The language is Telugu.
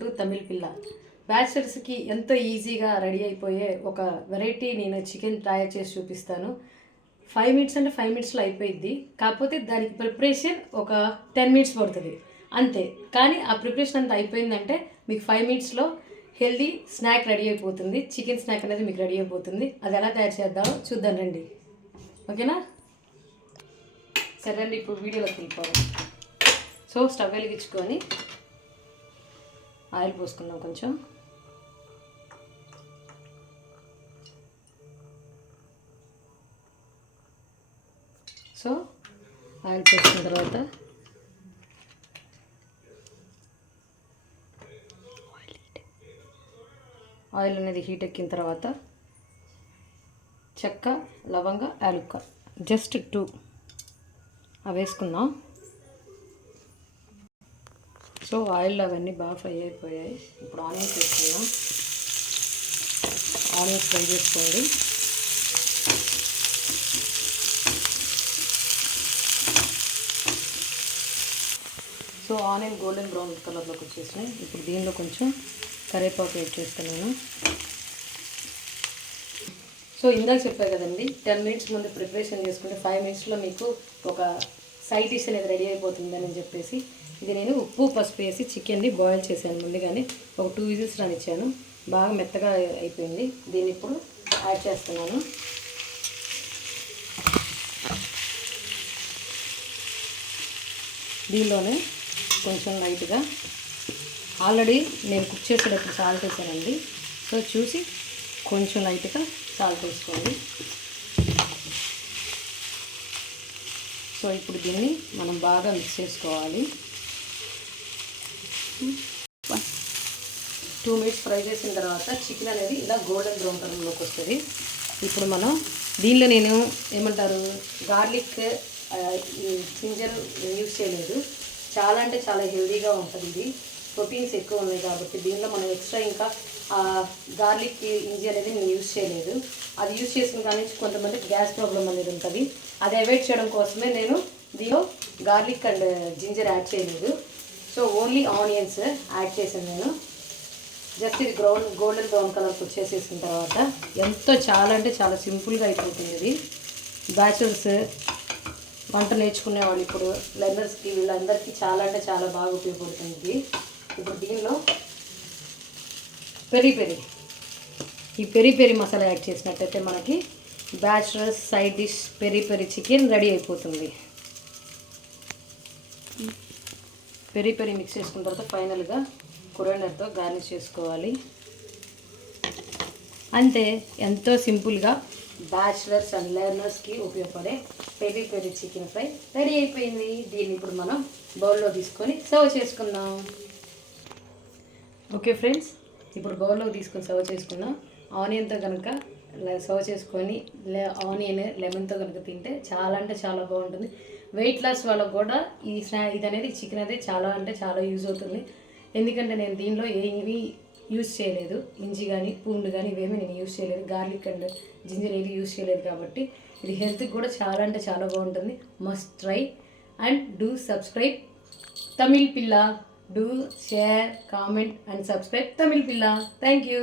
టు తమిళ్ పిల్ల. బ్యాచిలర్స్కి ఎంతో ఈజీగా రెడీ అయిపోయే ఒక వెరైటీ నేను చికెన్ తయారు చేసి చూపిస్తాను. 5 మినిట్స్ అంటే 5 మినిట్స్లో అయిపోయింది. కాకపోతే దానికి ప్రిపరేషన్ ఒక 10 మినిట్స్ పడుతుంది అంతే. కానీ ఆ ప్రిపరేషన్ అంతా అయిపోయిందంటే మీకు 5 మినిట్స్లో హెల్దీ స్నాక్ రెడీ అయిపోతుంది. చికెన్ స్నాక్ అనేది మీకు రెడీ అయిపోతుంది. అది ఎలా తయారు చేద్దామో చూద్దాం రండి. ఓకేనా? సరే అండి, ఇప్పుడు వీడియోలోకి వెళ్ళిపోవాలి. సో స్టవ్ వెలిగించుకొని ఆయిల్ పోసుకుందాం కొంచెం. సో ఆయిల్ పోసుకున్న తర్వాత ఆయిల్ అనేది హీట్ ఎక్కిన తర్వాత చెక్క, లవంగ, యాలుక్క జస్ట్ 2 అవి వేసుకుందాం. సో ఆయిల్ అవన్నీ బాగా ఫ్రై అయిపోయాయి. ఇప్పుడు ఆనియన్స్ వేసుకుందాం. ఆనియన్స్ ఫ్రై చేసుకోండి. సో ఆనియన్ గోల్డెన్ బ్రౌన్ కలర్లోకి వచ్చేసినాయి. ఇప్పుడు దీనిలో కొంచెం కరివేపాకు యాడ్ చేస్తున్నాను. సో ఇందాక చెప్పాను కదండి, 10 మినిట్స్ ముందు ప్రిపరేషన్ చేసుకుంటే 5 మినిట్స్లో మీకు ఒక సైడ్ డిష్ అనేది రెడీ అయిపోతుందని చెప్పేసి ఇది నేను ఉప్పు పసుపు వేసి చికెన్ని బాయిల్ చేశాను ముందుగానే. ఒక 2 విజిల్స్ రానిచ్చాను. బాగా మెత్తగా అయిపోయింది. దీన్ని ఇప్పుడు యాడ్ చేస్తున్నాను. దీనిలోనే కొంచెం లైట్గా ఆల్రెడీ నేను కుక్ చేసేటప్పుడు సాల్ట్ వేసానండి. సో చూసి కొంచెం లైట్గా సాల్ట్ వేసుకోండి. సో ఇప్పుడు దీన్ని మనం బాగా మిక్స్ చేసుకోవాలి. 2 మినిట్స్ ఫ్రై చేసిన తర్వాత చికెన్ అనేది ఇలా గోల్డెన్ బ్రౌన్ కలర్లోకి వస్తుంది. ఇప్పుడు మనం దీనిలో నేను ఏమంటారు గార్లిక్, జింజర్ యూజ్ చేయలేదు. చాలా అంటే చాలా హెల్దీగా ఉంటుంది. ఇది ప్రోటీన్స్ ఎక్కువ ఉన్నాయి కాబట్టి దీనిలో మనం ఎక్స్ట్రా ఇంకా గార్లిక్, ఇంజీ అనేది నేను యూజ్ చేయలేదు. అది యూజ్ చేసిన కానీ కొంతమందికి గ్యాస్ ప్రాబ్లం అనేది ఉంటుంది. అది అవాయిడ్ చేయడం కోసమే నేను దీనిలో గార్లిక్ అండ్ జింజర్ యాడ్ చేయలేదు. సో ఓన్లీ ఆనియన్స్ యాడ్ చేశాను నేను. జస్ట్ ఇది గోల్డెన్ బ్రౌన్ కలర్కి వచ్చేసేసిన తర్వాత ఎంతో చాలా అంటే చాలా సింపుల్గా అయిపోతుంది. ఇది బ్యాచిలర్స్, వంట నేర్చుకునే వాళ్ళు, ఇప్పుడు లెర్నర్స్కి, వీళ్ళందరికీ చాలా అంటే చాలా బాగా ఉపయోగపడుతుంది. ఇప్పుడు దీనిలో ఈ పెరి మసాలా యాడ్ చేసినట్టయితే మనకి bachelors side dish peri chicken ready అయిపోతుంది. పెరి మిక్స్ చేసుకున్న తర్వాత ఫైనల్గా కొరియాండర్తో గార్నిష్ చేసుకోవాలి. అంతే, ఎంతో సింపుల్గా బ్యాచిలర్స్ అండ్ లెర్నర్స్కి ఉపయోగపడే పెరి చికెన్ ఫ్రై రెడీ అయిపోయింది. దీన్ని ఇప్పుడు మనం బౌల్లో తీసుకొని సర్వ్ చేసుకుందాం. ఓకే ఫ్రెండ్స్, ఇప్పుడు బౌల్లో తీసుకొని సర్వ్ చేసుకుందాం. ఆనియన్తో కనుక సర్వ్ చేసుకొని ఆనియన్ లెమన్తో కనుక తింటే చాలా అంటే చాలా బాగుంటుంది. వెయిట్ లాస్ వాళ్ళకు కూడా ఇది అనేది చికెన్ అనేది చాలా అంటే చాలా యూజ్ అవుతుంది. ఎందుకంటే నేను దీనిలో ఏవి యూజ్ చేయలేదు. ఇంజి కానీ పూండు కానీ ఇవేమీ నేను యూజ్ చేయలేదు. గార్లిక్ అండ్ జింజర్ ఏది యూజ్ చేయలేదు కాబట్టి ఇది హెల్త్కి కూడా చాలా అంటే చాలా బాగుంటుంది. Must try and do subscribe Tamil పిల్ల. Do share, comment and subscribe Tamil Pilla. Thank you.